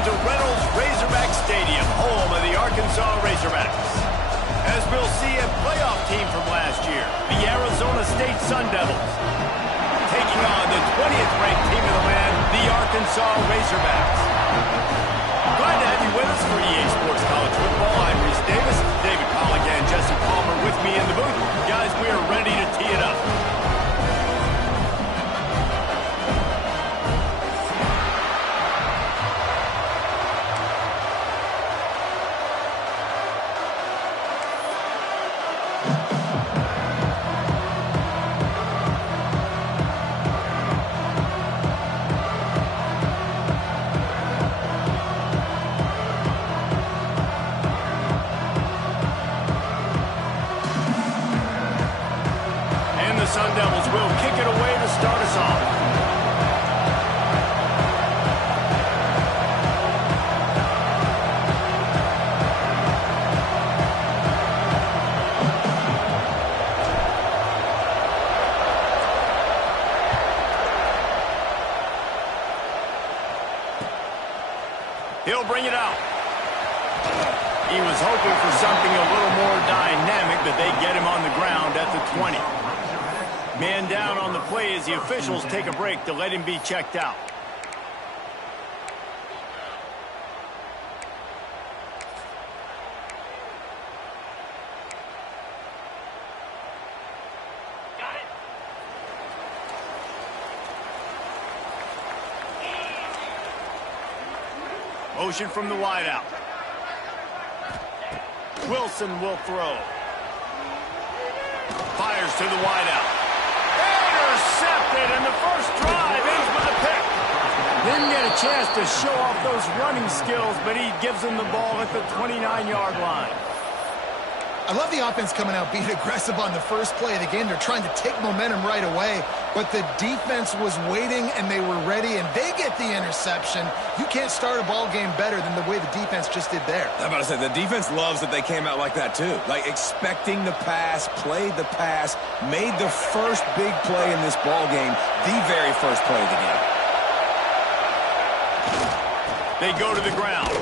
welcome to Reynolds Razorback Stadium, home of the Arkansas Razorbacks. As we'll see, a playoff team from last year, the Arizona State Sun Devils, taking on the 20th ranked team in the land, the Arkansas Razorbacks. Glad to have you with us for EA Sports College Football. I'm Reese Davis, David Pollock and Jesse Palmer with me in the booth. Guys, we are ready to tee it up. Sun Devils will kick it away to start us off. He'll bring it out. He was hoping for something a little more dynamic, but they get him on the ground at the 20. Man down on the play as the officials take a break to let him be checked out. Got it. Motion from the wideout. Wilson will throw. Fires to the wideout. Intercepted, and the first drive ends with a pick. Didn't get a chance to show off those running skills, but he gives them the ball at the 29-yard line. I love the offense coming out being aggressive on the first play of the game. They're trying to take momentum right away, but the defense was waiting, and they were ready, and they get the interception. You can't start a ball game better than the way the defense just did there. I'm about to say, the defense loves that they came out like that, too. Like, expecting the pass, played the pass, made the first big play in this ball game, the very first play of the game. They go to the ground,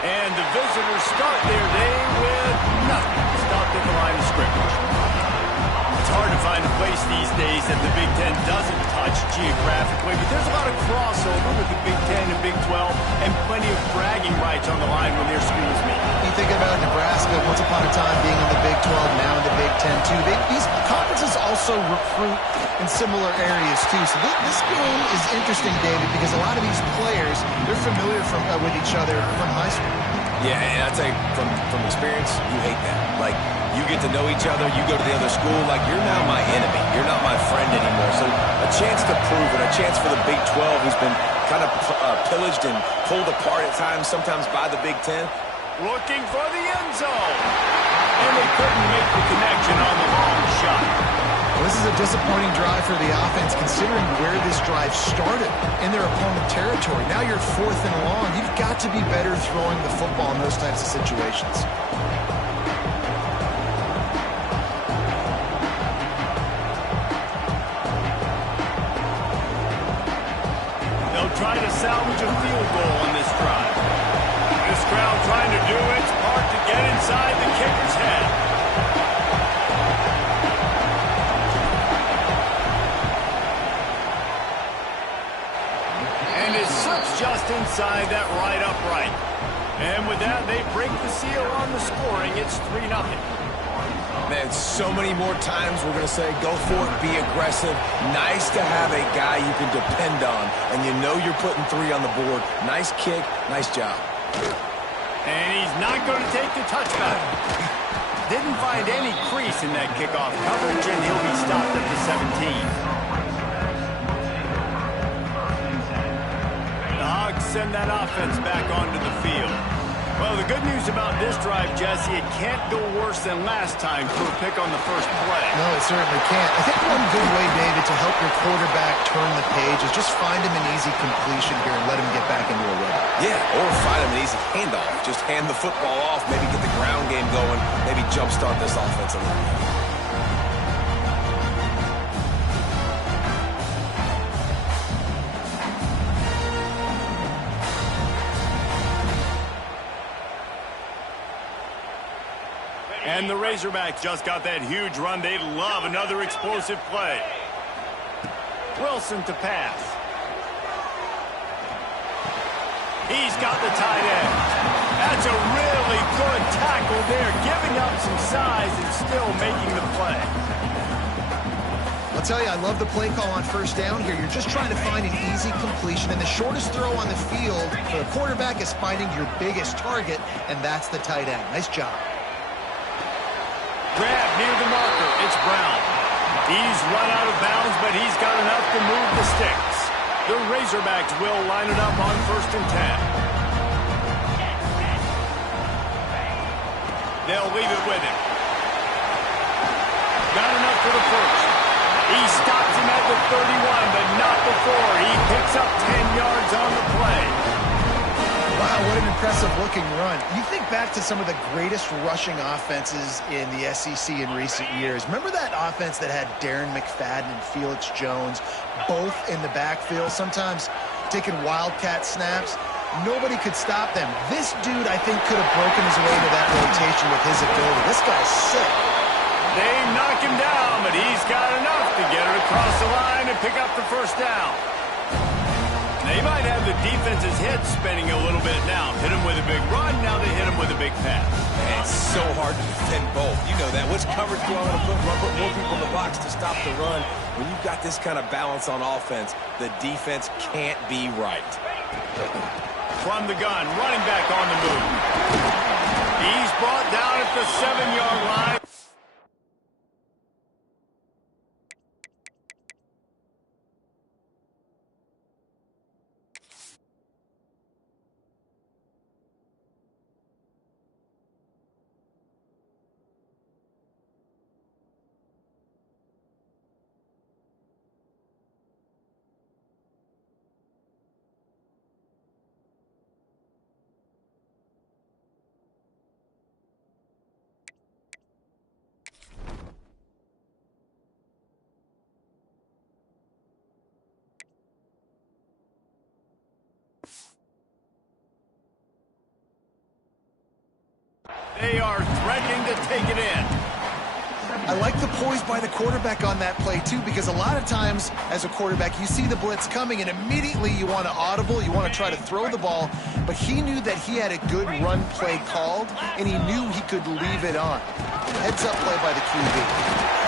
and the visitors start their day with nothing. Stopped at the line of scrimmage. It's hard to find a place these days that the Big Ten doesn't touch geographically, but there's a lot of crossover with the Big Ten and Big 12 and plenty of bragging rights on the line when their schools meet. You think about Nebraska, once upon a time being in the Big 12, now in the Big 10 too. These conferences also recruit in similar areas too. So this game is interesting, David, because a lot of these players, they're familiar with each other from high school. Yeah, and I'd say from experience, you hate that. Like, you get to know each other, you go to the other school, like, you're now my enemy. You're not my friend anymore. So a chance to prove it, a chance for the Big 12, who's been kind of pillaged and pulled apart at times, sometimes by the Big 10. Looking for the end zone. And they couldn't make the connection on the long shot. Well, this is a disappointing drive for the offense, considering where this drive started in their opponent territory. Now you're 4th and long. You've got to be better throwing the football in those types of situations. They'll try to salvage a field goal on this drive. This crowd trying to do its part to get inside the kicker's head. And it slips just inside that right upright. And with that, they break the seal on the scoring. It's 3-0. Man, so many more times we're going to say, go for it, be aggressive. Nice to have a guy you can depend on, and you know you're putting 3 on the board. Nice kick, nice job. And he's not going to take the touchback. Didn't find any crease in that kickoff coverage, and he'll be stopped at the 17. The Hogs send that offense back onto the field. Well, the good news about this drive, Jesse, it can't go worse than last time for a pick on the first play. No, it certainly can't. I think one good way, David, to help your quarterback turn the page is just find him an easy completion here and let him get back into a rhythm. Yeah, or find him an easy handoff. Just hand the football off, maybe get the ground game going, maybe jumpstart this offense a little bit. And the Razorbacks just got that huge run. They love another explosive play. Wilson to pass. He's got the tight end. That's a really good tackle there, giving up some size and still making the play. I'll tell you, I love the play call on first down here. You're just trying to find an easy completion, and the shortest throw on the field for the quarterback is finding your biggest target, and that's the tight end. Nice job. Grab near the marker. It's Brown. He's run out of bounds, but he's got enough to move the sticks. The Razorbacks will line it up on 1st and 10. They'll leave it with him. Got enough for the first. He stops him at the 31, but not before. He picks up 10 yards on the play. Wow, what an impressive-looking run. You think back to some of the greatest rushing offenses in the SEC in recent years. Remember that offense that had Darren McFadden and Felix Jones both in the backfield, sometimes taking wildcat snaps? Nobody could stop them. This dude, I think, could have broken his way to that rotation with his ability. This guy's sick. They knock him down, but he's got enough to get it across the line and pick up the first down. They might have the defense's head spinning a little bit now. Hit him with a big run, now they hit him with a big pass. Man, it's so hard to defend both. You know that. Which coverage do I want to put more people in the box to stop the run? When you've got this kind of balance on offense, the defense can't be right. From the gun, running back on the move. He's brought down at the 7-yard line. They are threatening to take it in. I like the poise by the quarterback on that play, too, because a lot of times as a quarterback, you see the blitz coming, and immediately you want to audible, you want to try to throw the ball, but he knew that he had a good run play called, and he knew he could leave it on. Heads-up play by the QB.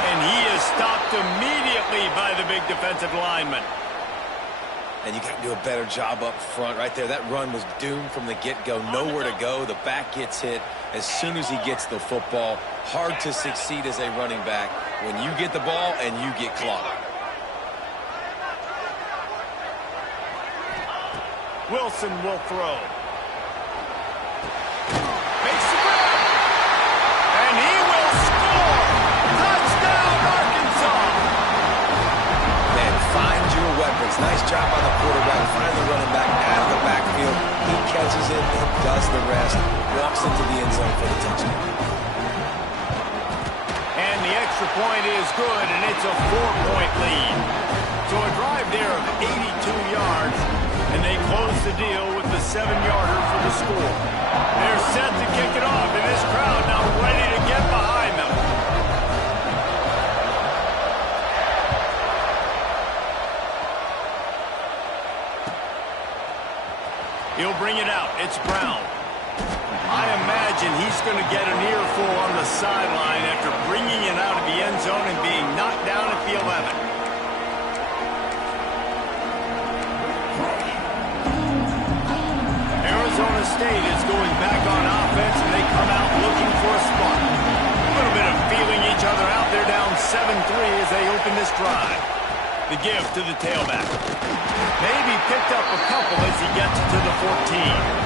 And he is stopped immediately by the big defensive lineman. And you got to do a better job up front right there. That run was doomed from the get-go. Nowhere to go. The back gets hit as soon as he gets the football. Hard to succeed as a running back when you get the ball and you get clocked. Wilson will throw. Makes the grab. And he will score. Touchdown, Arkansas. Man, find your weapons. Nice job on the quarterback. Find the running back out of the backfield. He catches it and does the rest. Walks into the end zone for the touchdown. And the extra point is good, and it's a 4-point lead. So a drive there of 82 yards, and they close the deal with the 7-yarder for the score. They're set to kick it off, and this crowd now ready to get behind them. He'll bring it out. It's Brown. I imagine he's going to get an earful on the sideline after bringing it out of the end zone and being knocked down at the 11. Arizona State is going back on offense, and they come out looking for a spot. A little bit of feeling each other out. They're down 7-3 as they open this drive. The give to the tailback. Maybe picked up a couple as he gets to the 14.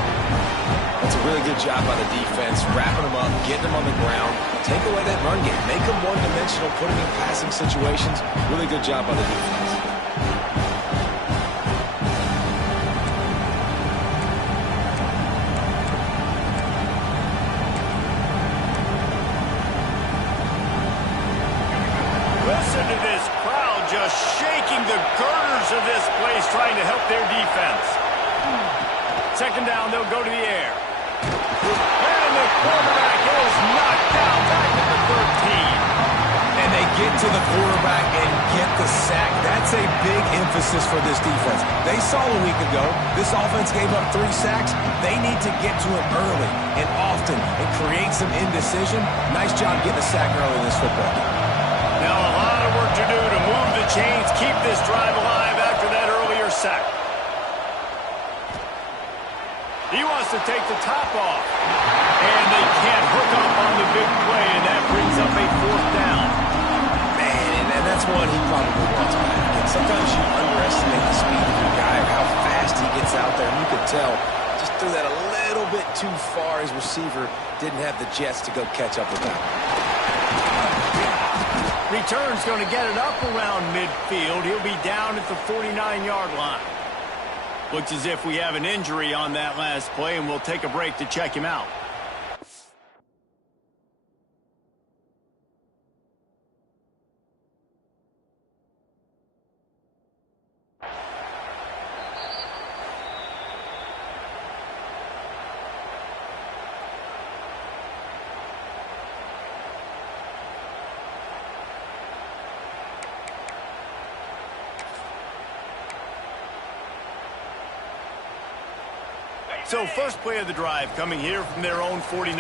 That's a really good job by the defense, wrapping them up, getting them on the ground, take away that run game, make them one-dimensional, put them in passing situations. Really good job by the defense. Listen to this crowd just shaking the girders of this place, trying to help their defense. Second down, they'll go to the air. And the quarterback is knocked down back And they get to the quarterback and get the sack. That's a big emphasis for this defense. They saw a week ago, this offense gave up 3 sacks. They need to get to him early and often and create some indecision. Nice job getting a sack early in this football game. Now a lot of work to do to move the chains, keep this drive alive after that earlier sack. He wants to take the top off. And they can't hook up on the big play, and that brings up a 4th down. Man, and that's one he probably wants back. And sometimes you underestimate the speed of your guy or how fast he gets out there. And you could tell just threw that a little bit too far. His receiver didn't have the jets to go catch up with that. Return's going to get it up around midfield. He'll be down at the 49-yard line. Looks as if we have an injury on that last play, and we'll take a break to check him out. So first play of the drive coming here from their own 49.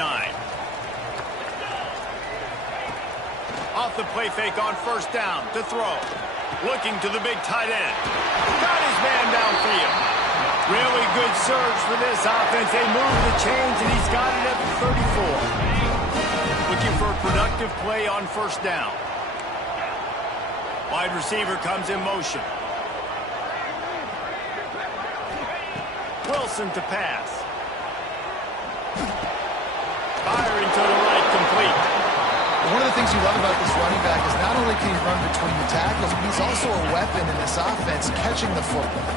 Off the play fake on first down to throw. Looking to the big tight end. Got his man downfield. Really good surge for this offense. They move the chains and he's got it at the 34. Looking for a productive play on first down. Wide receiver comes in motion. Wilson to pass. Firing to the right, complete. One of the things you love about this running back is not only can he run between the tackles, but he's also a weapon in this offense, catching the football.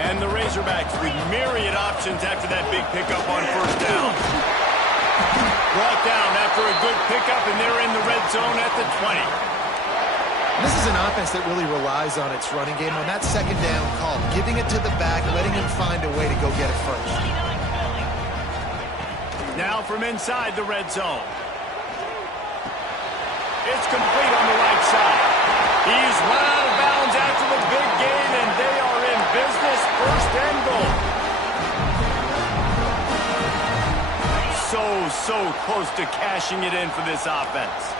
And the Razorbacks with myriad options after that big pickup on first down. Brought down after a good pickup, and they're in the red zone at the 20. This is an offense that really relies on its running game on that second down call, giving it to the back, letting him find a way to go get it first. Now from inside the red zone. It's complete on the right side. He's run out of bounds after the big gain, and they are in business, 1st and goal. So close to cashing it in for this offense.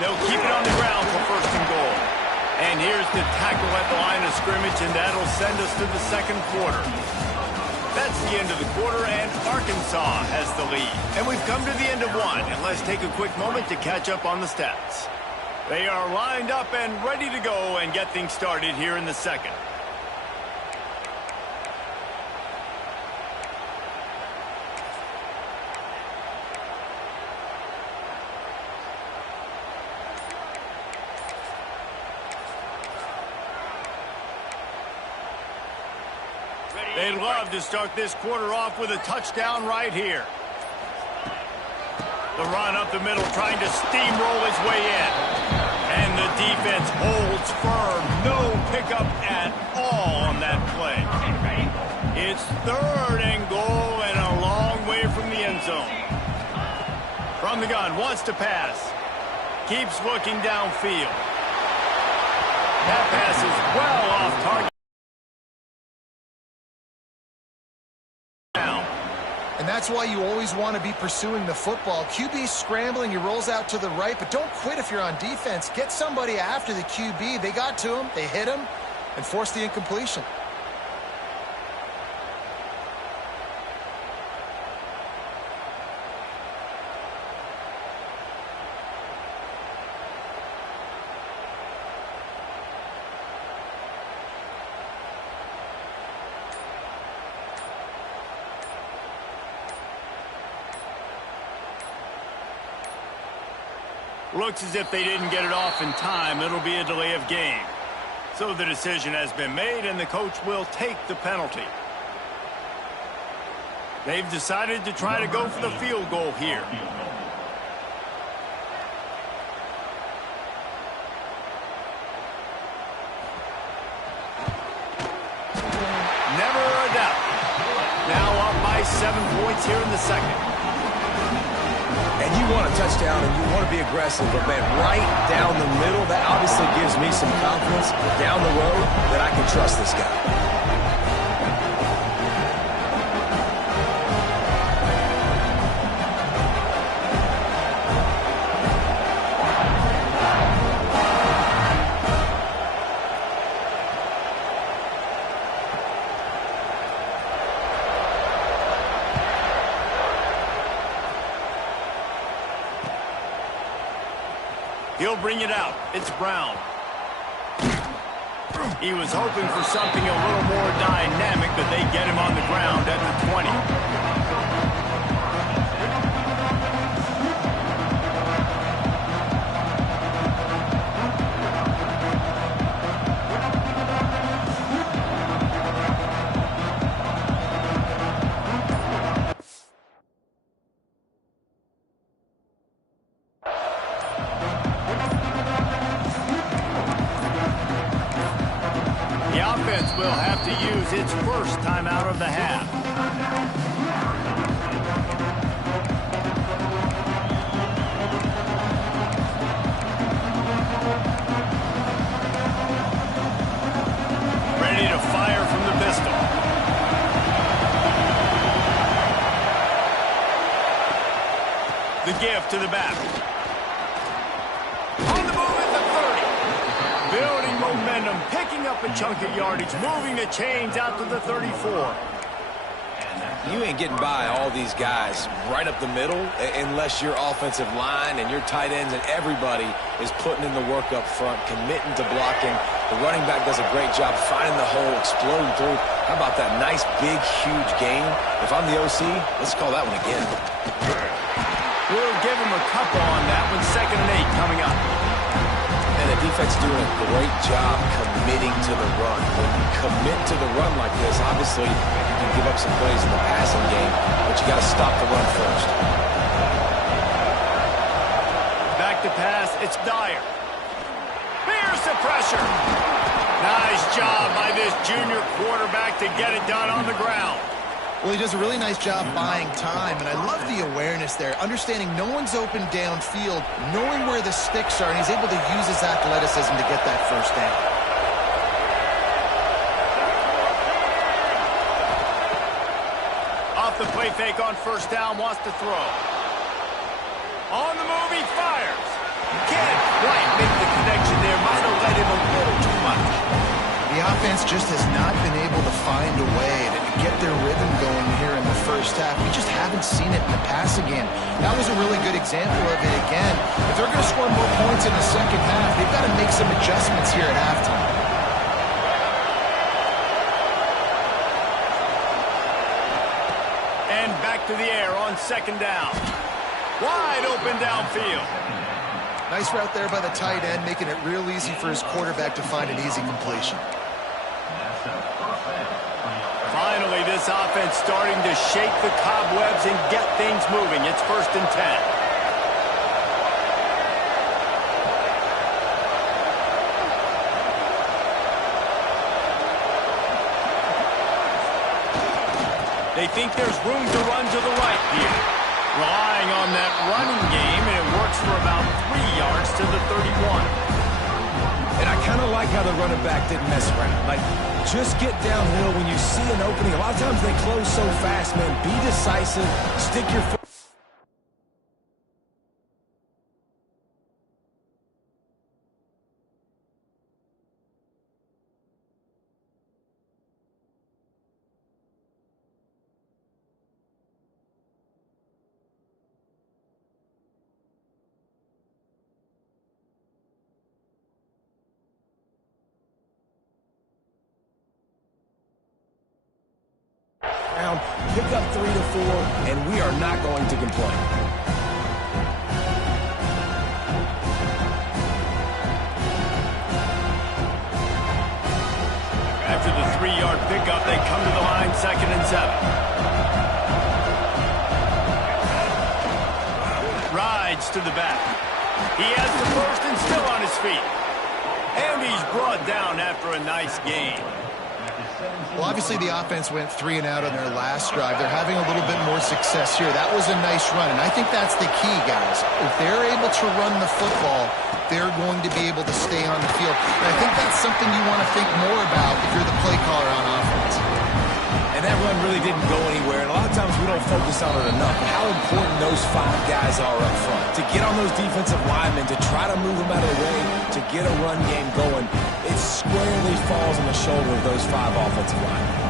They'll keep it on the ground for 1st and goal. And here's the tackle at the line of scrimmage, and that'll send us to the second quarter. That's the end of the quarter, and Arkansas has the lead. And we've come to the end of one, and let's take a quick moment to catch up on the stats. They are lined up and ready to go and get things started here in the second. They'd love to start this quarter off with a touchdown right here. The run up the middle, trying to steamroll his way in. And the defense holds firm. No pickup at all on that play. It's 3rd and goal and a long way from the end zone. From the gun, wants to pass. Keeps looking downfield. That pass is well off target. And that's why you always want to be pursuing the football. QB scrambling, he rolls out to the right, but don't quit if you're on defense. Get somebody after the QB. They got to him, they hit him, and forced the incompletion. Looks as if they didn't get it off in time. It'll be a delay of game. So the decision has been made, and the coach will take the penalty. They've decided to try to go for the field goal here. Never a doubt. Now up by 7 points here in the second. and you want a touchdown and you want to be aggressive, but, man, right down the middle, that obviously gives me some confidence down the road that I can trust this guy. He'll bring it out. It's Brown. He was hoping for something a little more dynamic, but they get him on the ground at the 20. Will have to use its first time out of the half. Ready to fire from the pistol. The give to the back. On the move at the 30. Building momentum, picking up a chunk of yardage, moving the chains out to the 34. You ain't getting by all these guys right up the middle unless your offensive line and your tight ends and everybody is putting in the work up front, committing to blocking. The running back does a great job finding the hole, exploding through. How about that nice, big, huge gain? If I'm the OC, let's call that one again. We'll give him a couple on that one. 2nd and 8 coming up. And the defense is doing a great job committing to the run. When you commit to the run like this, obviously you can give up some plays in the passing game, but you got to stop the run first. Back to pass, it's Dyer. Here's the pressure. Nice job by this junior quarterback to get it done on the ground. Well, he does a really nice job buying time, and I love the awareness there, understanding no one's open downfield, knowing where the sticks are, and he's able to use his athleticism to get that first down. Off the play fake on first down, wants to throw. On the move, he fires. Can't quite make the connection there. Might have led him a little too much. The offense just has not been able to find a way to get their rhythm going here in the first half. We just haven't seen it in the passing game. That was a really good example of it again. If they're going to score more points in the second half, they've got to make some adjustments here at halftime. And back to the air on 2nd down. Wide open downfield. Nice route there by the tight end, making it real easy for his quarterback to find an easy completion. Finally, this offense starting to shake the cobwebs and get things moving. It's 1st and 10. They think there's room to run to the right here. Relying on that running game, and it works for about 3 yards to the 31. And I kind of like how the running back didn't mess around. Like, just get downhill when you see an opening. A lot of times they close so fast, man. Be decisive. Stick your foot. Pick up 3 to 4, and we are not going to complain. After the 3-yard pickup, they come to the line, 2nd and 7. Rides to the back. He has the first and still on his feet. And he's brought down after a nice gain. Well, obviously the offense went 3 and out on their last drive. They're having a little bit more success here. That was a nice run, and I think that's the key, guys. If they're able to run the football, they're going to be able to stay on the field. And I think that's something you want to think more about if you're the play caller on offense. And that run really didn't go anywhere, and a lot of times we don't focus on it enough. How important those 5 guys are up front. To get on those defensive linemen, to try to move them out of the way, to get a run game going, it squarely falls on the shoulder of those 5 offensive linemen.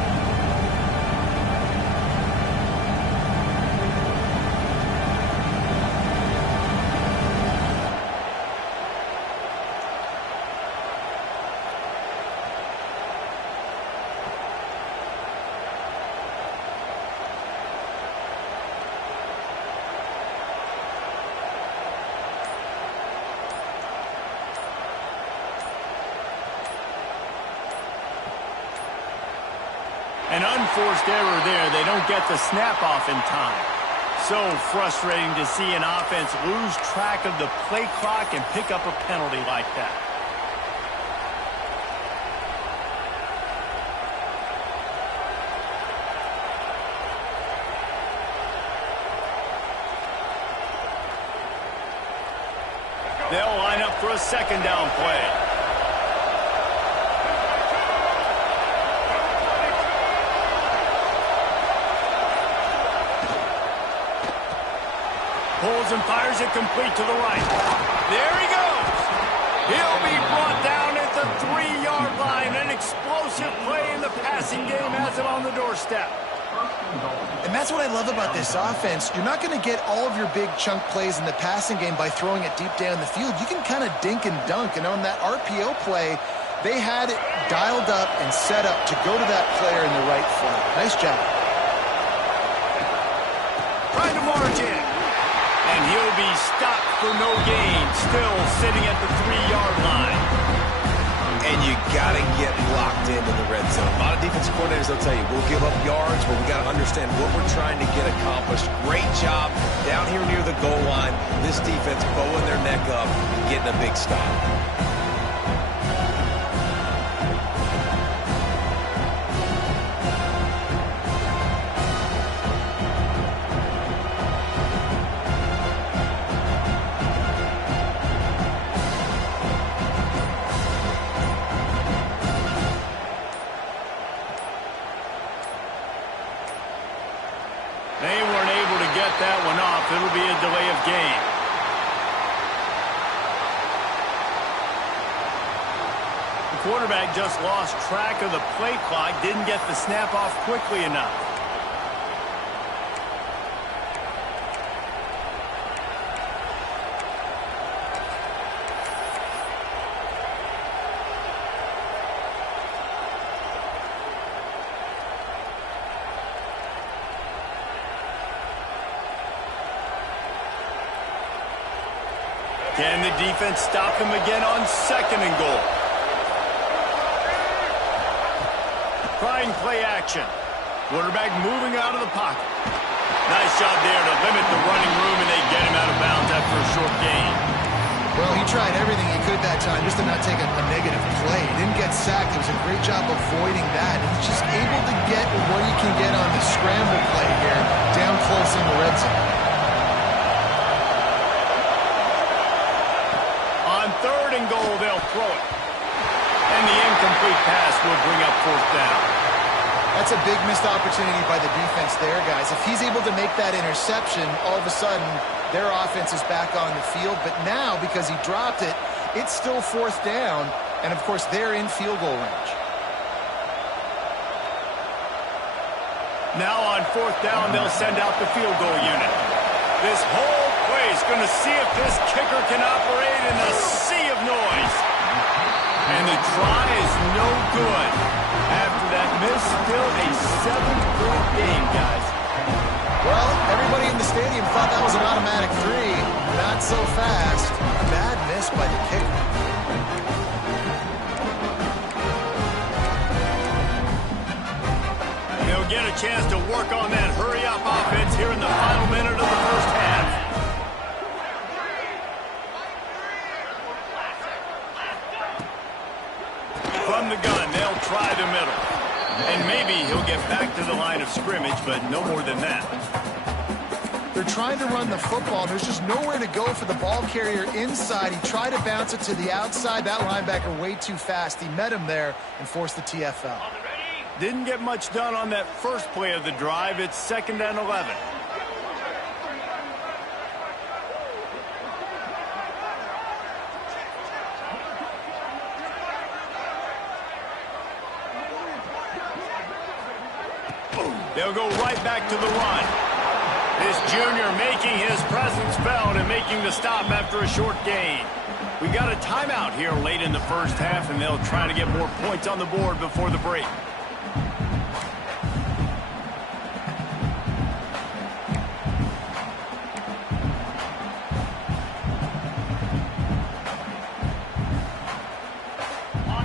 An unforced error there. They don't get the snap off in time. So frustrating to see an offense lose track of the play clock and pick up a penalty like that. They'll line up for a second down play. Pulls and fires it complete to the right. There he goes. He'll be brought down at the 3-yard line. An explosive play in the passing game has it on the doorstep. And that's what I love about this offense. You're not going to get all of your big chunk plays in the passing game by throwing it deep down the field. You can kind of dink and dunk. And on that RPO play, they had it dialed up and set up to go to that player in the right flank. Nice job. Trying to march in. And he'll be stopped for no gain, still sitting at the 3-yard line. And you got to get locked into the red zone. A lot of defensive coordinators will tell you, we'll give up yards, but we got to understand what we're trying to get accomplished. Great job down here near the goal line. This defense bowing their neck up, getting a big stop. They weren't able to get that one off. It'll be a delay of game. The quarterback just lost track of the play clock, didn't get the snap off quickly enough. Can the defense stop him again on 2nd and goal? Trying play action. Quarterback moving out of the pocket. Nice job there to limit the running room, and they get him out of bounds after a short gain. Well, he tried everything he could that time just to not take a negative play. He didn't get sacked. It was a great job avoiding that. He's just able to get what he can get on the scramble play here down close in the red zone. On 3rd and goal, they'll throw it. And the incomplete pass will bring up 4th down. That's a big missed opportunity by the defense there, guys. If he's able to make that interception, all of a sudden, their offense is back on the field. But now, because he dropped it, it's still 4th down. And, of course, they're in field goal range. Now on 4th down, they'll send out the field goal unit. This whole play is going to see if this kicker can operate in a sea of noise. And the try is no good. After that miss, still a 7-point game, guys. Well, everybody in the stadium thought that was an automatic 3. Not so fast. A bad miss by the kicker. They'll get a chance to work on that hurry-up offense here in the final minute of the first half. From the gun, they'll try the middle. And And maybe he'll get back to the line of scrimmage, but no more than that. They're trying to run the football. There's just nowhere to go for the ball carrier inside. He tried to bounce it to the outside. That linebacker way too fast. He met him there and forced the TFL. Didn't get much done on that first play of the drive. It's 2nd and 11. They'll go right back to the run. This junior making his presence felt and making the stop after a short gain. We got a timeout here late in the first half, and they'll try to get more points on the board before the break.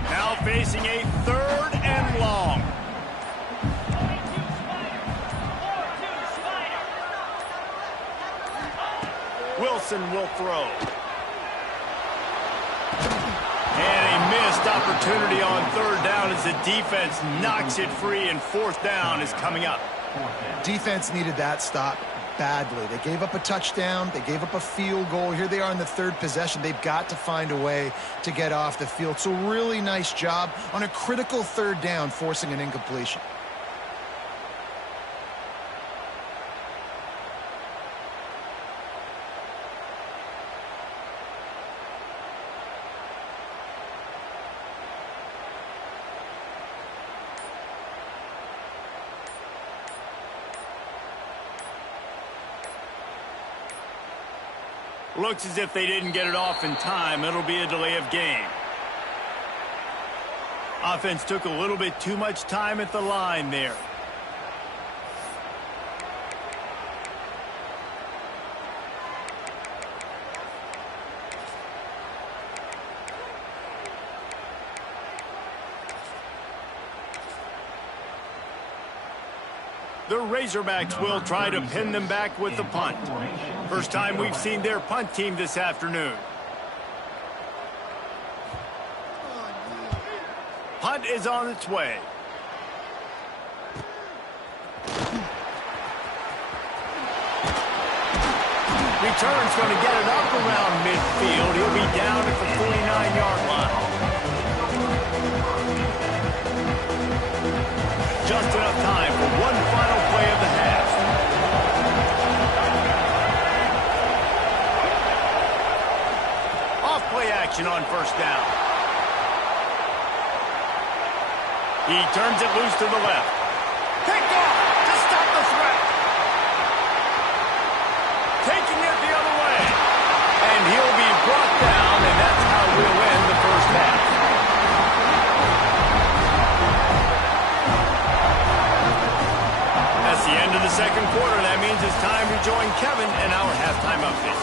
Now facing a 3rd and long. Wilson will throw. And a missed opportunity on 3rd down as the defense knocks it free, and 4th down is coming up. Defense needed that stop badly. They gave up a touchdown. They gave up a field goal. Here they are in the 3rd possession. They've got to find a way to get off the field. So really nice job on a critical 3rd down, forcing an incompletion. Looks as if they didn't get it off in time. It'll be a delay of game. Offense took a little bit too much time at the line there. The Razorbacks will try to pin them back with the punt. First time we've seen their punt team this afternoon. Punt is on its way. Return's going to get it up around midfield. He'll be down at the 49-yard line. Just enough time for one final play of the half. Off-play action on 1st down. He turns it loose to the left. Picked off to stop the threat. Taking it the other way. And he'll be brought down, and that's how we'll end the first half. That's the end of the 2nd quarter. That means it's time to join Kevin in our halftime update.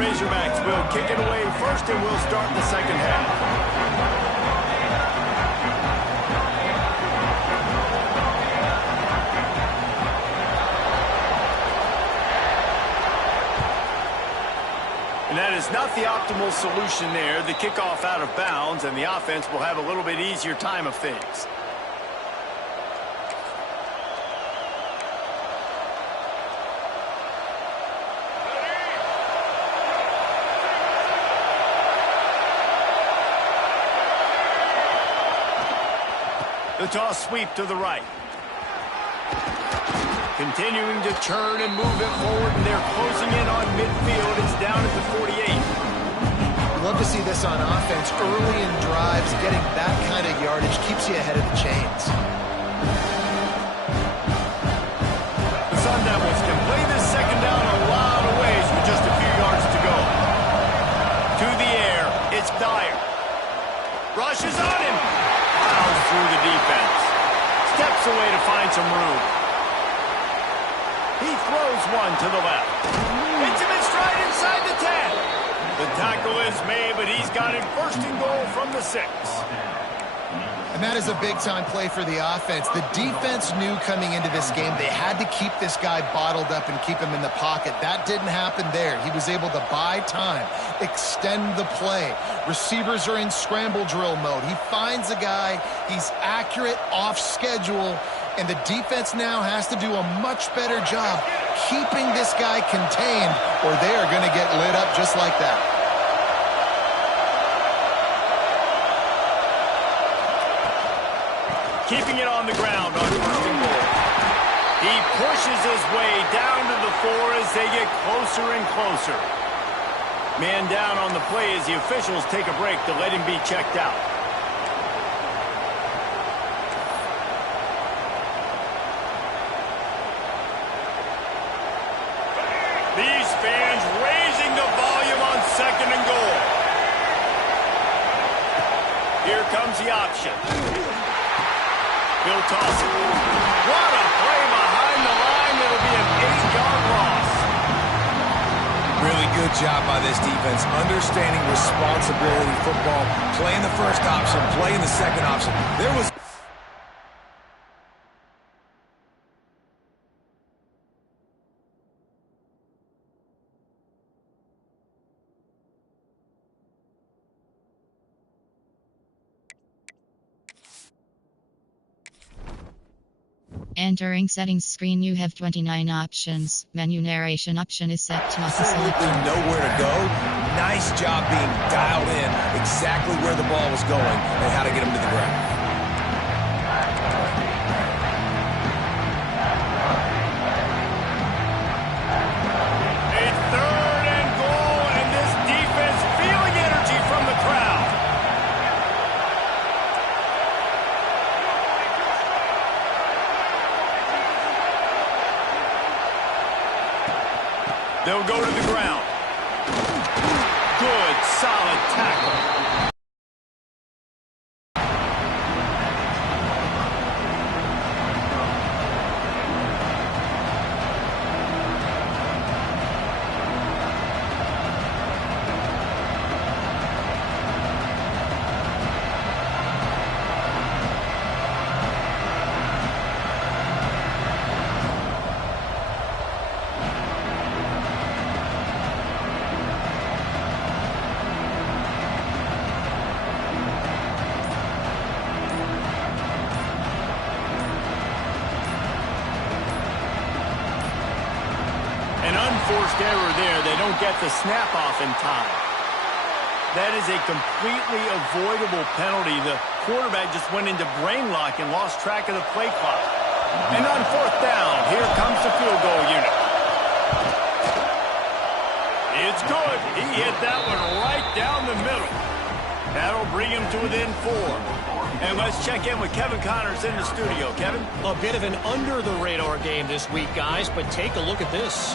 Razorbacks will kick it away first, and we'll start the 2nd half. And that is not the optimal solution there. The kickoff out of bounds, and the offense will have a little bit easier time of things. The toss sweep to the right. Continuing to turn and move it forward, and they're closing in on midfield. It's down at the 48. You love to see this on offense. Early in drives, getting that kind of yardage keeps you ahead of the chains. The Sun Devils can play this second down a lot of ways with just a few yards to go. To the air, it's Dyer. Rushes on him. Plows through the defense. Steps away to find some room. He throws one to the left. Hits him in stride inside the 10. The tackle is made, but he's got it first and goal from the 6. And that is a big-time play for the offense. The defense knew coming into this game they had to keep this guy bottled up and keep him in the pocket. That didn't happen there. He was able to buy time, extend the play. Receivers are in scramble drill mode. He finds a guy. He's accurate, off schedule, and the defense now has to do a much better job keeping this guy contained, or they are going to get lit up just like that. Keeping it on the ground on first and goal. He pushes his way down to the 4 as they get closer and closer. Man down on the play as the officials take a break to let him be checked out. These fans raising the volume on second and goal. Here comes the option. He'll toss it. What a play behind the line. That'll be an 8-yard loss. Really good job by this defense. Understanding responsibility football. Playing the first option. Playing the second option. There was... Entering settings screen, you have 29 options. Menu narration option is set to Absolutely auto-select. know where to go. Nice job being dialed in exactly where the ball was going and how to get him to the ground. A third and goal, and this defense feeling energy from the crowd. They'll go to the ground. Good, solid tackle. An unforced error there. They don't get the snap off in time. That is a completely avoidable penalty. The quarterback just went into brain lock and lost track of the play clock. And on fourth down, here comes the field goal unit. It's good. He hit that one right down the middle. That'll bring him to within 4. And let's check in with Kevin Connors in the studio. Kevin? A bit of an under-the-radar game this week, guys, but take a look at this.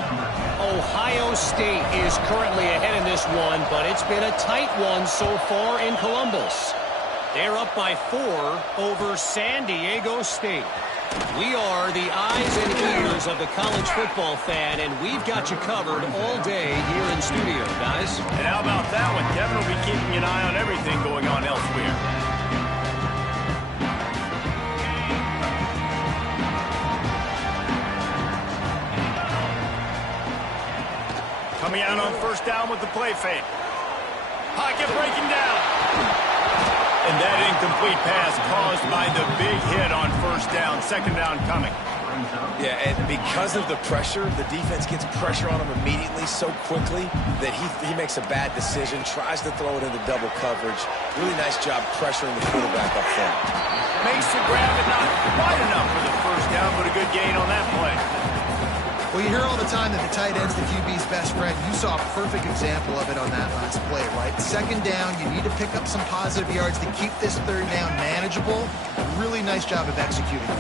Ohio State is currently ahead in this one, but it's been a tight one so far in Columbus. They're up by 4 over San Diego State. We are the eyes and ears of the college football fan, and we've got you covered all day here in studio, guys. And how about that one? Kevin will be keeping an eye on everything going on elsewhere. Coming out on first down with the play fake. Pocket breaking down. And that incomplete pass caused by the big hit on first down. Second down coming. Yeah, and because of the pressure, the defense gets pressure on him immediately so quickly that he makes a bad decision, tries to throw it into double coverage. Really nice job pressuring the quarterback up front. Makes the grab, but not quite enough for the first down, but a good gain on that play. Well, you hear all the time that the tight end's the QB's best friend. You saw a perfect example of it on that last play, right? Second down, you need to pick up some positive yards to keep this third down manageable. Really nice job of executing.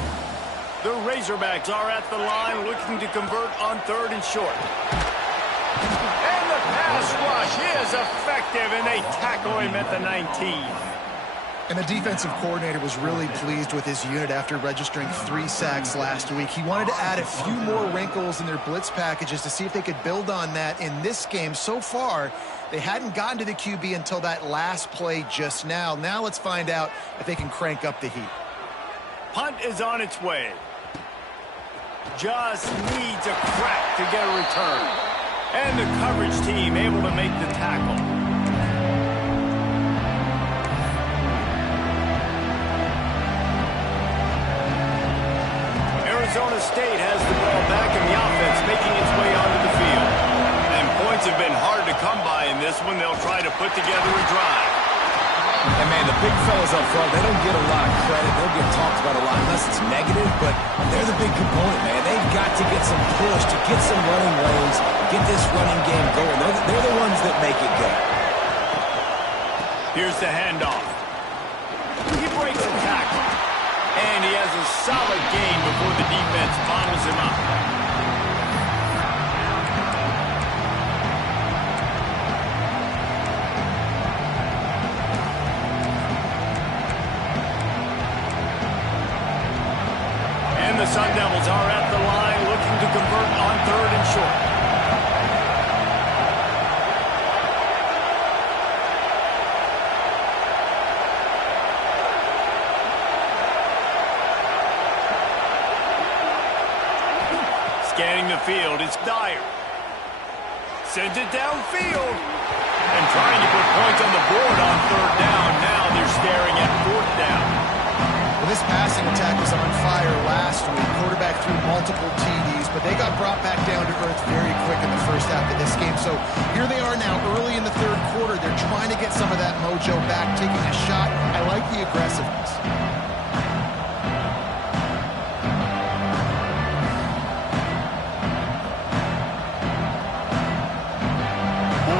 The Razorbacks are at the line looking to convert on 3rd and short. And the pass rush is effective, and they tackle him at the 19. And the defensive coordinator was really pleased with his unit after registering 3 sacks last week. He wanted to add a few more wrinkles in their blitz packages to see if they could build on that in this game. So far, they hadn't gotten to the QB until that last play just now. Now let's find out if they can crank up the heat. Punt is on its way. Just needs a crack to get a return. And the coverage team able to make the tackle. Arizona State has the ball back in the offense, making its way onto the field. And points have been hard to come by in this one. They'll try to put together a drive. And, man, the big fellas up front, they don't get a lot of credit. They don't get talked about a lot unless it's negative, but they're the big component, man. They've got to get some push, to get some running lanes, get this running game going. They're the ones that make it go. Here's the handoff. He breaks a tackle. And he has a solid gain before the defense bottles him up. And the Sun Devils are at the line looking to convert on 3rd and short. Scanning the field, it's Dyer. Sends it downfield. And trying to put points on the board on 3rd down. Now they're staring at 4th down. Well, this passing attack was on fire last week. Quarterback threw multiple TDs, but they got brought back down to earth very quick in the first half of this game. So here they are now early in the 3rd quarter. They're trying to get some of that mojo back, taking a shot. I like the aggressiveness.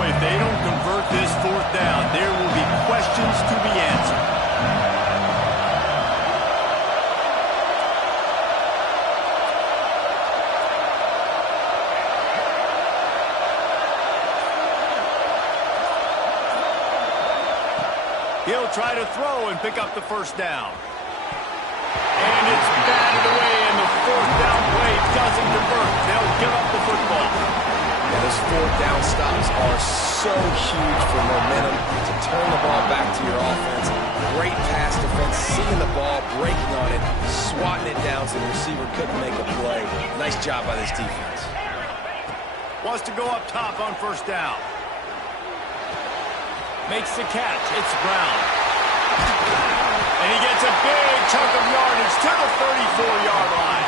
If they don't convert this 4th down, there will be questions to be answered. He'll try to throw and pick up the 1st down. And it's batted away, and the 4th down play doesn't convert. They'll give up the football. Yeah, those 4th down stops are so huge for momentum to turn the ball back to your offense. Great pass defense, seeing the ball, breaking on it, swatting it down so the receiver couldn't make a play. Nice job by this defense. Wants to go up top on 1st down. Makes the catch. It's Brown. And he gets a big chunk of yardage to the 34-yard line.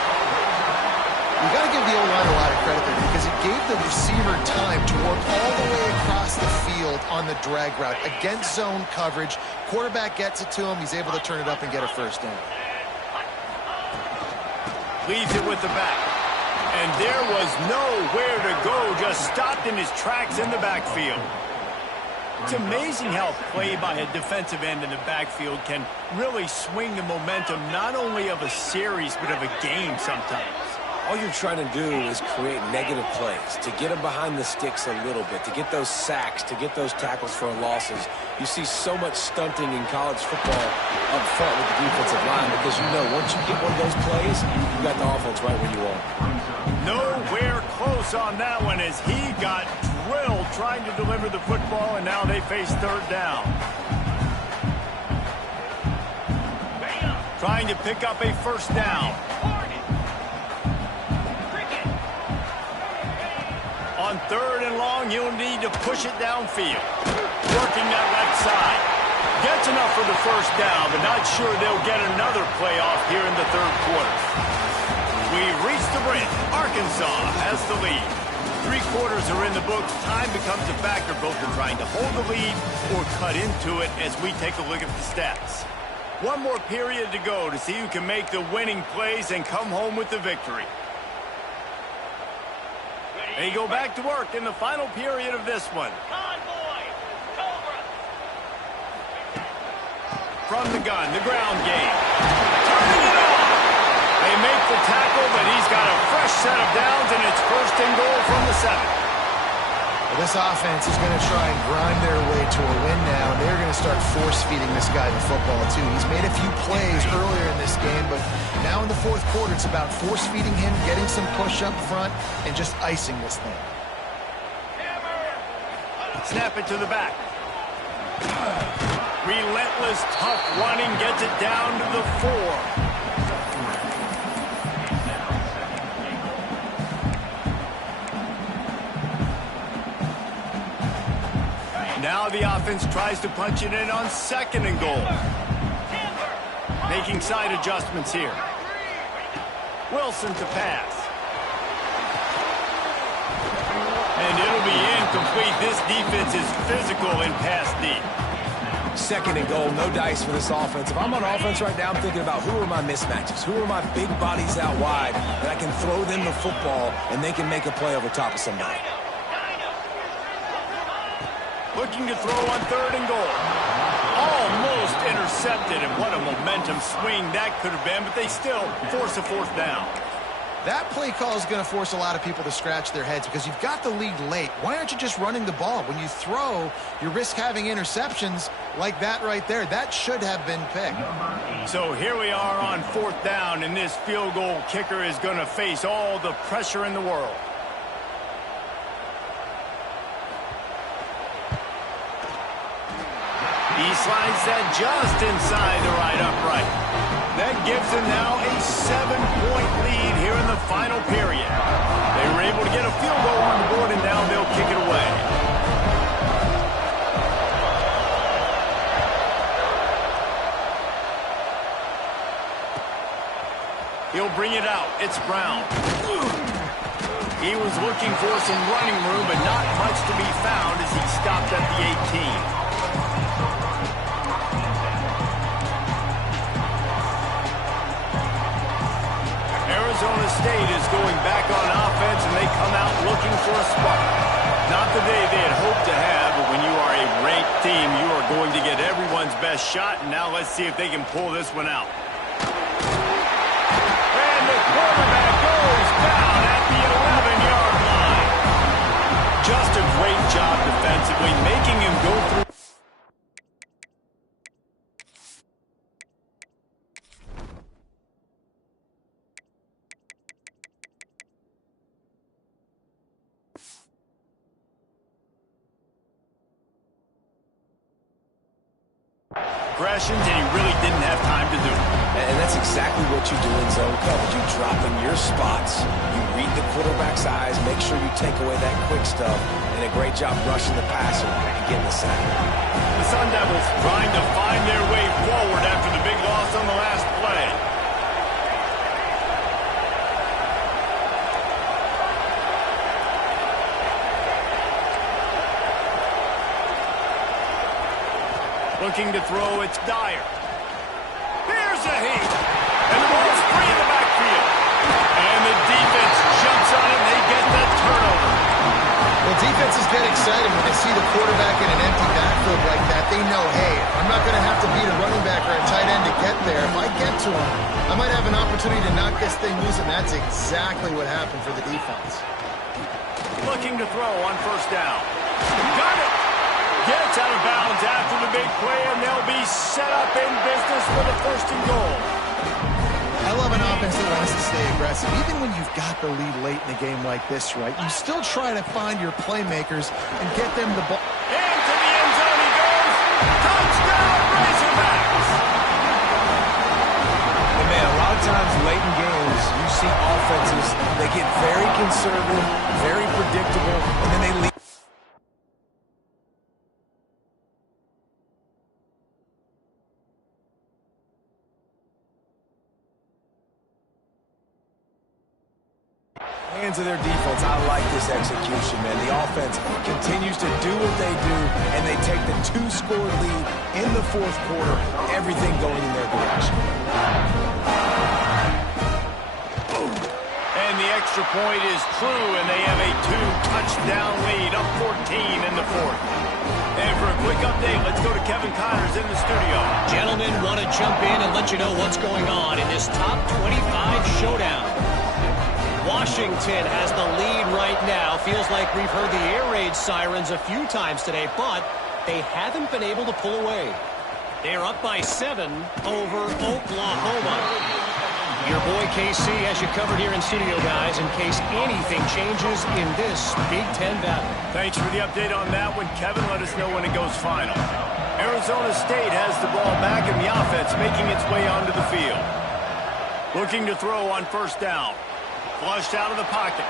You got to give the O-line a lot of credit there because it gave the receiver time to work all the way across the field on the drag route. Against zone coverage, quarterback gets it to him. He's able to turn it up and get a 1st down. Leaves it with the back. And there was nowhere to go, just stopped in his tracks in the backfield. It's amazing how play by a defensive end in the backfield can really swing the momentum not only of a series but of a game sometimes. All you're trying to do is create negative plays, to get them behind the sticks a little bit, to get those sacks, to get those tackles for losses. You see so much stunting in college football up front with the defensive line because you know once you get one of those plays, you got the offense right where you want. Nowhere close on that one as he got drilled trying to deliver the football, and now they face 3rd down. Trying to pick up a 1st down. On 3rd and long, you'll need to push it downfield. Working that left side. Gets enough for the 1st down, but not sure they'll get another playoff here in the 3rd quarter. We've reached the break. Arkansas has the lead. 3 quarters are in the books. Time becomes a factor both in trying to hold the lead or cut into it as we take a look at the stats. One more period to go to see who can make the winning plays and come home with the victory. They go back to work in the final period of this one. From the gun, the ground game. Turning it on. They make the tackle, but he's got a fresh set of downs, and it's first and goal from the 7. Well, this offense is going to try and grind their way to a win now, and they're going to start force-feeding this guy the football, too. He's made a few plays earlier in this game, but now in the fourth quarter, it's about force-feeding him, getting some push up front, and just icing this thing. Snap it to the back. Relentless, tough running, gets it down to the 4. Now the offense tries to punch it in on 2nd and goal. Making side adjustments here. Wilson to pass. And it'll be incomplete. This defense is physical in pass deep. 2nd and goal, no dice for this offense. If I'm on offense right now, I'm thinking about who are my mismatches? Who are my big bodies out wide that I can throw them the football and they can make a play over top of somebody. Looking to throw on 3rd and goal. Almost intercepted, and what a momentum swing that could have been, but they still force a 4th down. That play call is going to force a lot of people to scratch their heads because you've got the lead late. Why aren't you just running the ball? When you throw, you risk having interceptions like that right there. That should have been picked. So here we are on 4th down, and this field goal kicker is going to face all the pressure in the world. He slides that just inside the right upright. That gives them now a 7-point lead here in the final period. They were able to get a field goal on the board, and now they'll kick it away. He'll bring it out. It's Brown. He was looking for some running room, but not much to be found as he stopped at the 18. Arizona State is going back on offense, and they come out looking for a spark. Not the day they had hoped to have, but when you are a ranked team, you are going to get everyone's best shot, and now let's see if they can pull this one out. And the quarterback goes down at the 11-yard line. Just a great job defensively, making him go through. And he really didn't have time to do it. And that's exactly what you do in zone coverage. You drop in your spots. You read the quarterback's eyes, make sure you take away that quick stuff, and a great job rushing the passer and getting the sack. The Sun Devils trying to find their way forward after the big loss on the last play. Looking to throw, it's Dyer. Here's a heat. And the ball's free in the backfield. And the defense jumps on it, and they get the turnover. Well, defenses get excited when they see the quarterback in an empty backfield like that. They know, hey, I'm not going to have to beat a running back or a tight end to get there. If I get to him, I might have an opportunity to knock this thing loose, and that's exactly what happened for the defense. Looking to throw on 1st down. Got it. Gets out of bounds after the big play, and they'll be set up in business for the 1st and goal. I love an offense that wants to stay aggressive. Even when you've got the lead late in a game like this, right, you still try to find your playmakers and get them the ball. Into the end zone he goes. Touchdown, Razorbacks! And man, a lot of times late in games, you see offenses, they get very conservative, very predictable, and then they leave. Hands of their defense. I like this execution, man. The offense continues to do what they do, and they take the 2-score lead in the 4th quarter, everything going in their direction. And the extra point is true, and they have a 2 touchdown lead, up 14 in the fourth. And for a quick update, let's go to Kevin Connors in the studio. Gentlemen, want to jump in and let you know what's going on in this top 25 showdown. Washington has the lead right now. Feels like we've heard the air raid sirens a few times today, but they haven't been able to pull away. They're up by 7 over Oklahoma. Your boy KC has you covered here in studio, guys, in case anything changes in this Big Ten battle. Thanks for the update on that one, Kevin. Let us know when it goes final. Arizona State has the ball back in the offense, making its way onto the field. Looking to throw on first down. Flushed out of the pocket.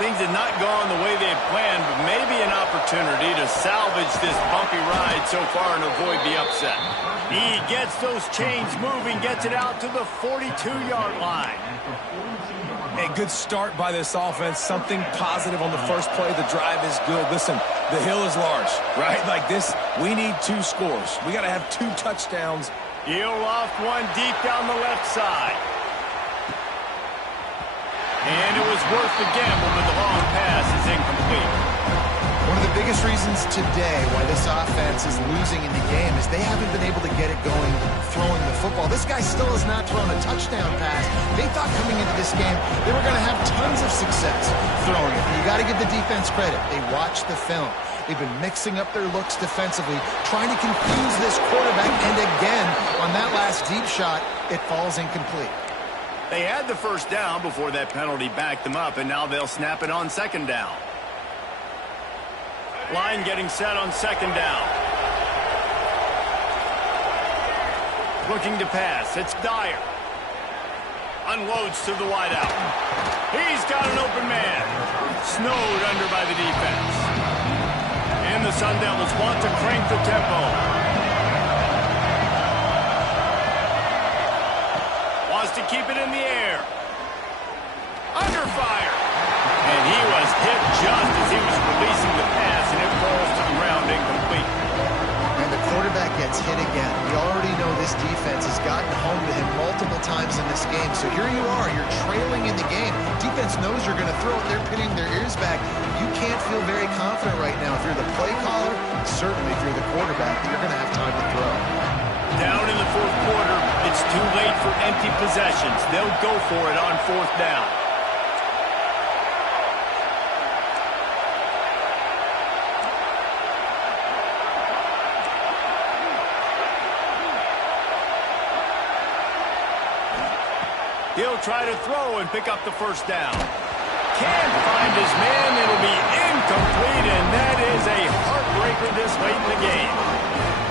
Things had not gone the way they had planned, but maybe an opportunity to salvage this bumpy ride so far and avoid the upset. He gets those chains moving, gets it out to the 42-yard line. A good start by this offense. Something positive on the first play. The drive is good. Listen, the hill is large, right? Like this, we need 2 scores. We got to have 2 touchdowns. He'll loft one deep down the left side. And it was worth the gamble, but the long pass is incomplete. One of the biggest reasons today why this offense is losing in the game is they haven't been able to get it going throwing the football. This guy still has not thrown a touchdown pass. They thought coming into this game they were going to have tons of success throwing it. You got to give the defense credit. They watched the film. They've been mixing up their looks defensively, trying to confuse this quarterback. And again, on that last deep shot, it falls incomplete. They had the first down before that penalty backed them up, and now they'll snap it on second down. Line getting set on second down. Looking to pass. It's Dyer. Unloads to the wideout. He's got an open man. Snowed under by the defense. And the Sun Devils want to crank the tempo. To keep it in the air. Under fire. And he was hit just as he was releasing the pass, and it falls to the ground incomplete. And the quarterback gets hit again. We already know this defense has gotten home to him multiple times in this game. So here you are. You're trailing in the game. Defense knows you're going to throw it. They're pinning their ears back. You can't feel very confident right now. If you're the play caller, certainly if you're the quarterback, you're going to have time to throw. Down in the fourth quarter, it's too late for empty possessions. They'll go for it on fourth down. He'll try to throw and pick up the first down. Can't find his man. It'll be incomplete, and that is a heartbreaker this late in the game.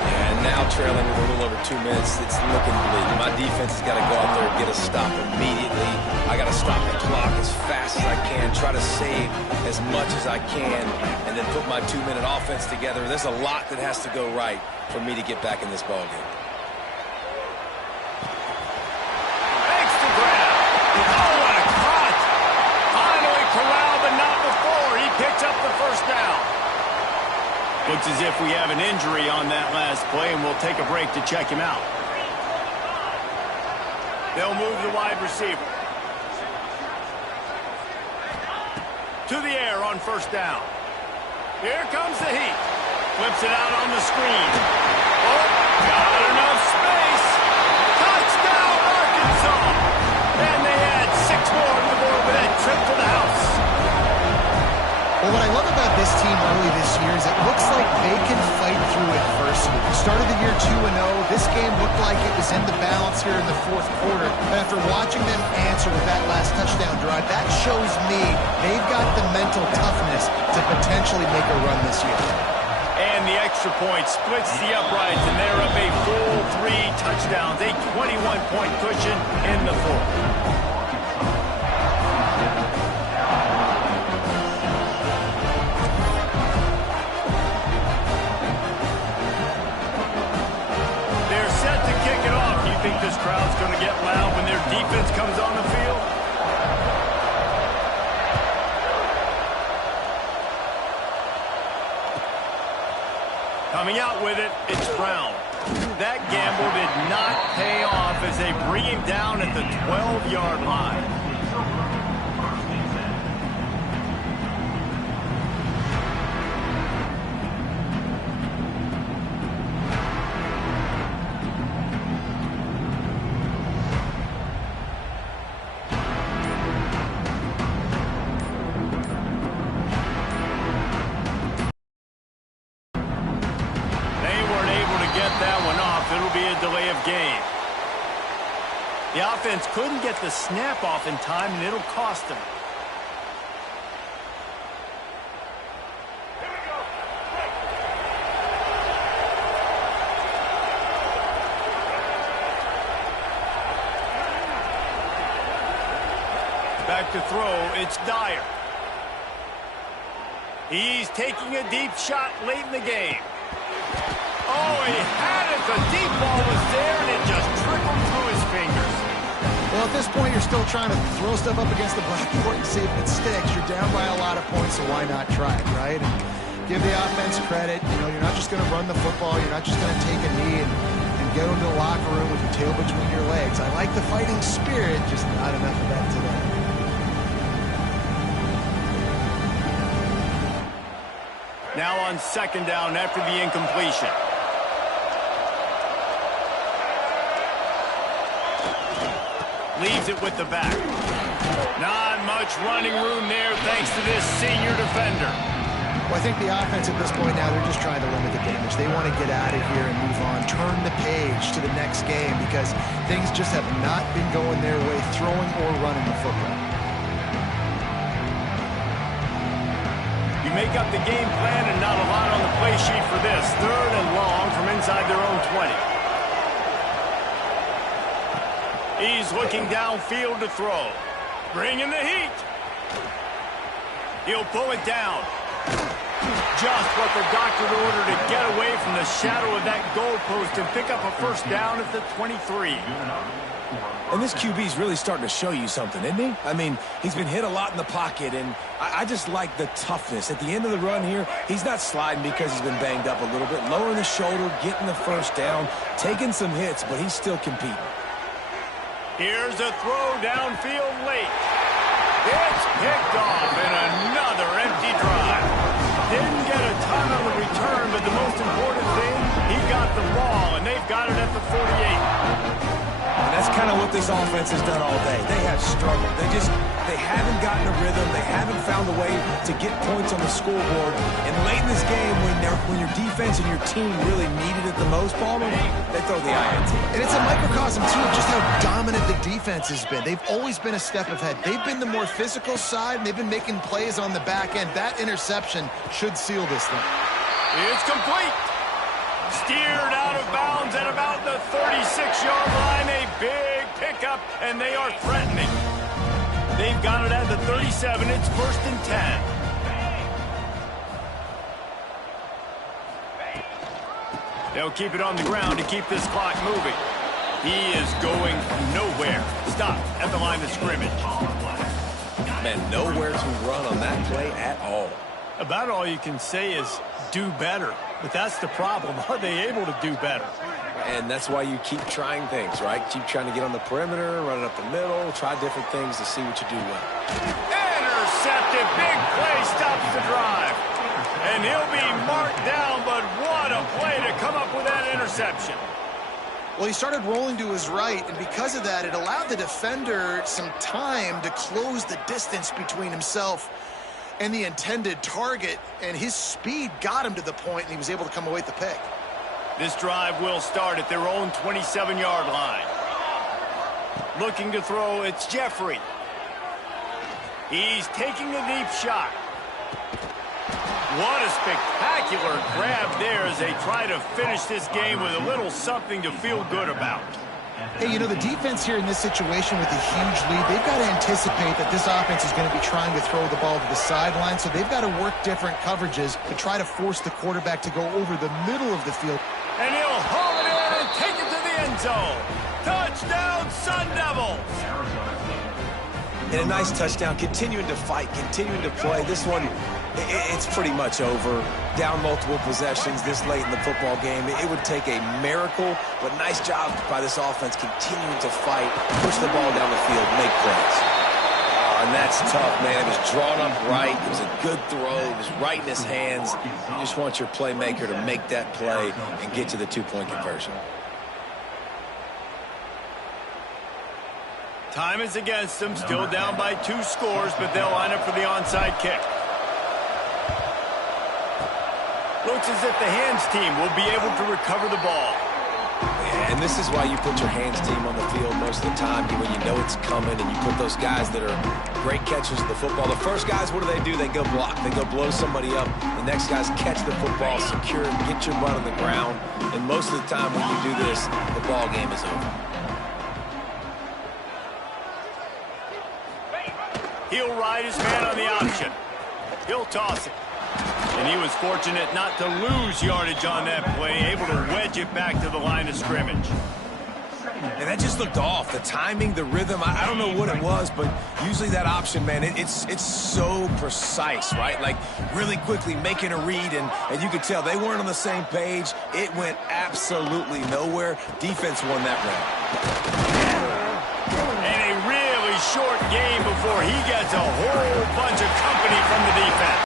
And now trailing with a little over 2 minutes, it's looking bleak. My defense has got to go out there and get a stop immediately. I got to stop the clock as fast as I can, try to save as much as I can, and then put my 2-minute offense together. There's a lot that has to go right for me to get back in this ballgame. Makes the grab. Oh, what a cut! Finally corralled, but not before. He picks up the first down. Looks as if we have an injury on that last play, and we'll take a break to check him out. They'll move the wide receiver. To the air on first down. Here comes the heat. Flips it out on the screen. Oh, got enough space. Touchdown, Arkansas. And they add 6 more to the board with that trip to the house. Well, what I love about this team early this year is it looks like they can fight through adversity. Started the year 2-0. This game looked like it was in the balance here in the fourth quarter. But after watching them answer with that last touchdown drive, that shows me they've got the mental toughness to potentially make a run this year. And the extra point splits the uprights, and they're up a full 3 touchdowns, a 21-point cushion in the fourth. Think this crowd's going to get loud when their defense comes on the field? Coming out with it, it's Brown. That gamble did not pay off as they bring him down at the 12-yard line. be a delay of game. The offense couldn't get the snap off in time, and it'll cost them. Back to throw, it's Dyer. He's taking a deep shot late in the game. Oh, he had it. The deep ball was there, and it just trickled through his fingers. Well, at this point, you're still trying to throw stuff up against the blackboard and see if it sticks. You're down by a lot of points, so why not try it, right? And give the offense credit. You know, you're not just going to run the football. You're not just going to take a knee and go into the locker room with your tail between your legs. I like the fighting spirit, just not enough of that today. Now on second down after the incompletion. Leaves it with the back. Not much running room there thanks to this senior defender. Well, I think the offense at this point now, they're just trying to limit the damage. They want to get out of here and move on, turn the page to the next game because things just have not been going their way, throwing or running the football. You make up the game plan and not a lot on the play sheet for this. Third and long from inside their own 20. He's looking downfield to throw. Bringing the heat. He'll pull it down. Just what the doctor ordered to get away from the shadow of that goalpost and pick up a first down at the 23. And this QB's really starting to show you something, isn't he? I mean, he's been hit a lot in the pocket, and I just like the toughness. At the end of the run here, he's not sliding because he's been banged up a little bit. Lowering the shoulder, getting the first down, taking some hits, but he's still competing. Here's a throw downfield late. It's picked off in another empty drive. Didn't get a ton on the return, but the most important thing, he got the ball, and they've got it at the 48. And that's kind of what this offense has done all day. They have struggled. They haven't gotten a rhythm. They haven't found a way to get points on the scoreboard. And late in this game, when your defense and your team really needed it the most, Palmer, they throw the INT. And it's a microcosm, too, of just how dominant the defense has been. They've always been a step ahead. They've been the more physical side, and they've been making plays on the back end. That interception should seal this thing. It's complete. Steered out of bounds at about the 36-yard line. A big pickup, and they are threatening. They've got it at the 37. It's 1st and 10. They'll keep it on the ground to keep this clock moving. He is going nowhere. Stop at the line of scrimmage. Man, nowhere to run on that play at all. About all you can say is do better. But that's the problem. Are they able to do better? And that's why you keep trying things, right? Keep trying to get on the perimeter, run it up the middle, try different things to see what you do well. Intercepted. Big play stops the drive. And he'll be marked down, but what a play to come up with that interception. Well, he started rolling to his right, and because of that, it allowed the defender some time to close the distance between himself and the intended target, and his speed got him to the point, and he was able to come away with the pick. This drive will start at their own 27-yard line. Looking to throw, it's Jeffrey. He's taking a deep shot. What a spectacular grab there as they try to finish this game with a little something to feel good about. Hey, you know, the defense here in this situation with a huge lead, they've got to anticipate that this offense is going to be trying to throw the ball to the sideline, so they've got to work different coverages to try to force the quarterback to go over the middle of the field. And he'll haul it in and take it to the end zone. Touchdown, Sun Devils! And a nice touchdown, continuing to fight, continuing to play. This one, it's pretty much over. Down multiple possessions this late in the football game. It would take a miracle, but nice job by this offense continuing to fight, push the ball down the field, make plays. And that's tough, man. It was drawn up right. It was a good throw. It was right in his hands. You just want your playmaker to make that play and get to the two-point conversion. Time is against them, still down by 2 scores, but they'll line up for the onside kick. Looks as if the hands team will be able to recover the ball. and this is why you put your hands team on the field most of the time when you know it's coming, and you put those guys that are great catchers of the football. The first guys, what do? They go block. They go blow somebody up. The next guys catch the football, secure, get your butt on the ground. And most of the time when you do this, the ball game is over. He'll ride his man on the option. He'll toss it. And he was fortunate not to lose yardage on that play, able to wedge it back to the line of scrimmage. And that just looked off. The timing, the rhythm, I don't know what it was, but usually that option, man, it's so precise, right? Like really quickly making a read, and you could tell they weren't on the same page. It went absolutely nowhere. Defense won that round. And a really short game before he gets a whole bunch of company from the defense.